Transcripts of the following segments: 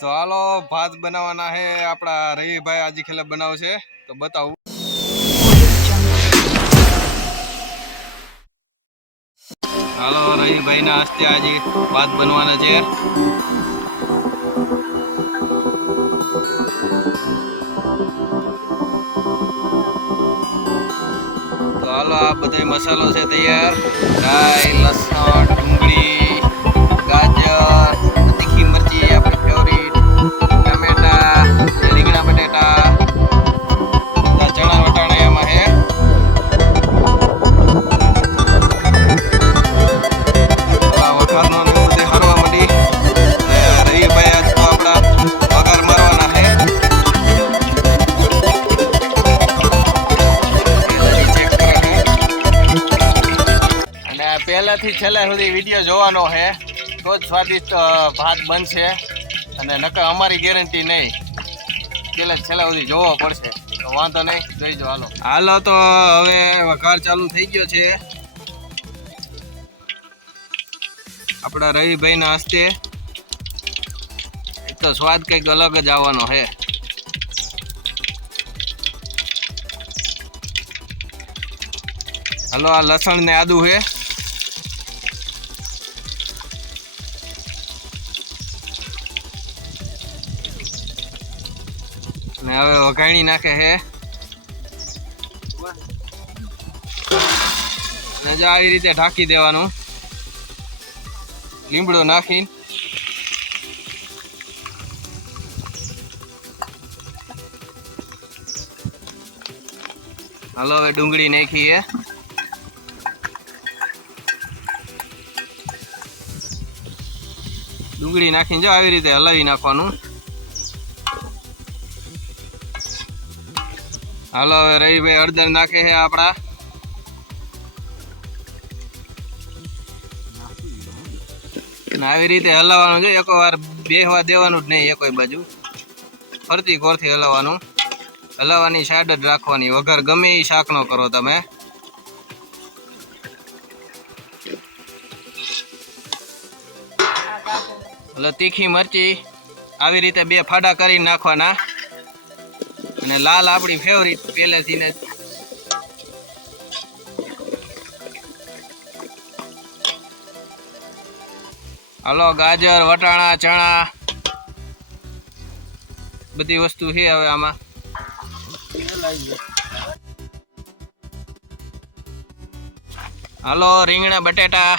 તો હાલો ભાત બનાવવાના હે આપણા રવિભાઈ આજે ખેલે બનાવશે તો બતાવું। હાલો રવિભાઈ ના હસ્તે આજે ભાત બનવાના છે। તો હાલો આ બધો મસાલો છે તૈયાર, રાઈ, લસણ, ડુંગળી, ગાજર, તીખી મરચી આપણી ફેવરિટ, ટમેટા, રીંગણા બટેટા, ચણા વટાણા એમાં હે। વઘારનો ને બધે હરવા માંડી રવિભાઈ આજ તો આપણા વઘાર મારવાના હે। પહેલાથી છેલ્લા સુધી વિડીયો જોવાનો છે તો જ સ્વાદિષ્ટ ભાત બનશે અને નકર અમારી ગેરંટી નહીં, પહેલા છેલ્લા સુધી જોવો પડશે તો વાંધો નહીં, જોઈજો। હાલો હાલો તો હવે વઘાર ચાલુ થઈ ગયો છે આપણા રવિભાઈના હસ્તે, એક તો સ્વાદ કંઈક અલગ જ આવવાનો છે। હાલો આ લસણ ને આદુ છે, ને હવે વઘાણી નાખે છે ને જો આવી રીતે ઢાંકી દેવાનું લીમડો નાખીને। હાલો હવે ડુંગળી નાખી છે, ડુંગળી નાખીને જો આવી રીતે હલાવી નાખવાનું। હાલો હવે રવિભાઈ હળદર નાખે છે આપણા, આવી રીતે હલાવવાનું છે, એક વાર બેહવા દેવાનું જ નહીં, એક બાજુ ફરતી કોરથી હલાવવાનું, હલાવવાની સાઈડ જ રાખવાની, વઘાર ગમે એ શાક નો કરો તમે। એટલે તીખી મરચી આવી રીતે 2 ફાડા કરી નાખવાના અને લાલ આપણી ફેવરિટ પહેલેથી ને હાલો ગાજર, વટાણા, ચણા બધી વસ્તુ છે હવે આમાં। હાલો રીંગણા બટેટા,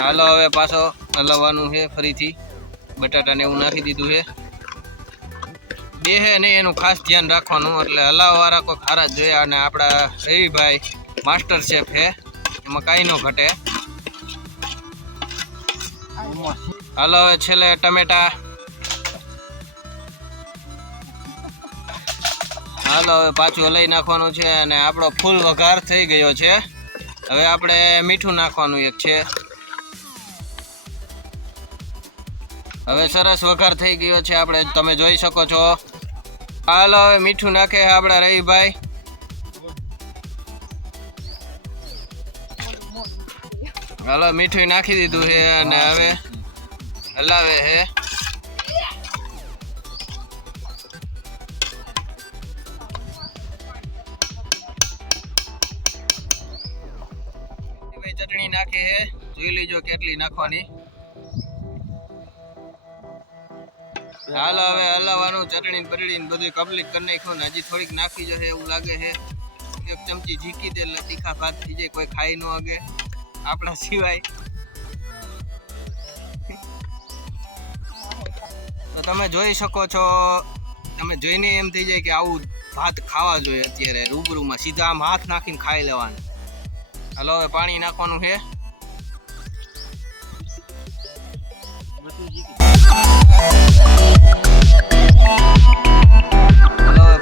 હાલો હવે પાછો હલાવવાનું છે ફરીથી, બટાટાને એવું નાખી દીધું છે, બે હે નહીં એનું ખાસ ધ્યાન રાખવાનું, એટલે હલાવવાળા કોઈ ખારા જ જોઈએ, અને આપણા રવિભાઈ માસ્ટર શેફ છે એમાં કાંઈ ન ઘટે। હાલો હવે છેલ્લે ટમેટા, હાલો હવે પાછું હલાવી નાખવાનું છે અને આપણો ફૂલ વઘાર થઈ ગયો છે। હવે આપણે મીઠું નાખવાનું એક છે, હવે સરસ વઘાર થઈ ગયો છે આપણે, તમે જોઈ શકો છો। હાલો હવે મીઠું નાખે આપણા રવિભાઈ, હાલો મીઠું નાખી દીધું છે અને હવે હલાવે છે। ચટણી નાખે છે, જોઈ લેજો કેટલી નાખવાની। હાલો હવે હલાવવાનું, ચટણી બટણી બધું કમ્પ્લીટ કરી નાખ્યું, હજી થોડીક નાખી જશે એવું લાગે છે, 1 ચમચી ઝીકી દે એટલે તીખા ભાત થઈ જાય, કોઈ ખાઈ ન અગે આપણા સિવાય। તો તમે જોઈ શકો છો, તમે જોઈને એમ થઈ જાય કે આવું ભાત ખાવા જોઈએ અત્યારે રૂબરૂમાં, સીધા આમ હાથ નાખીને ખાઈ લેવાનું। હાલો હવે પાણી નાખવાનું છે,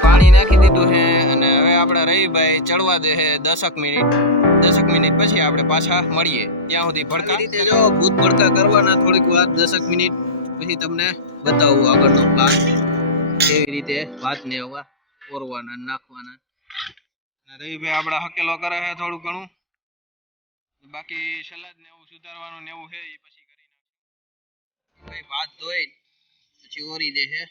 પાણી નાખી દીધું છે અને હવે આપણા રવિભાઈ ચડવા દે છે 10 મિનિટ પછી આપણે પાછા મળીએ, ત્યાં સુધી ભડકા રીતે જો ભૂત ભડકા કરવાના થોડીક વાર 10 મિનિટ પછી તમને બતાવું આગળનો પ્લાન, કેવી રીતે ભાતને હવે ઓરવાના નાખવાના। રવિભાઈ આપણા હકેલો કરે છે થોડું ઘણું, બાકી સલાદ ને એવું સુધારવાનું ને એવું છે એ પછી રવિભાઈ ભાત ધોઈ પછી ઓરી દે છે.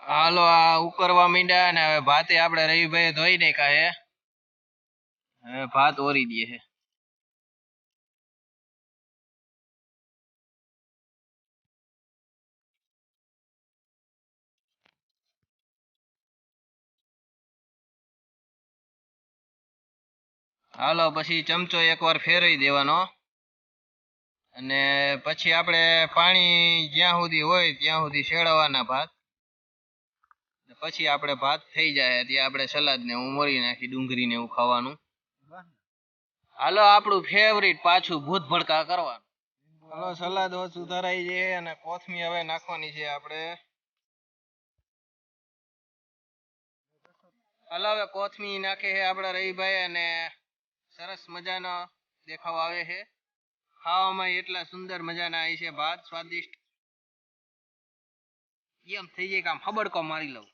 હાલો આ ઉકરવા માંડ્યા અને હવે ભાતે આપણે રવિભાઈ ધોઈ નાખ્યા છે. હવે ભાત ઓરી દે છે. હાલો પછી ચમચો એકવાર ફેરવી દેવાનો અને પછી આપણે પાણી જ્યાં સુધી હોય ત્યાં સુધી શેળવવાના ભાત. પછી આપણે ભાત થઈ જાય ત્યાં આપણે સલાડ ને ઉમરી નાખી ડુંગળી ને એવું ખાવાનું. હાલો આપણું ફેવરિટ પાછું ભૂત ભડકા કરવાનું. હાલો સલાડ સુધારાઈ છે અને કોથમી હવે નાખવાની છે આપણે. હાલો હવે કોથમી નાખે છે આપણા રવિભાઈ અને સરસ મજાનો દેખાવ આવે છે. ખાવામાં એટલા સુંદર મજાના આવે છે ભાત સ્વાદિષ્ટ. એમ થઈ જાય કે આમ હબડકો મારી લઉં.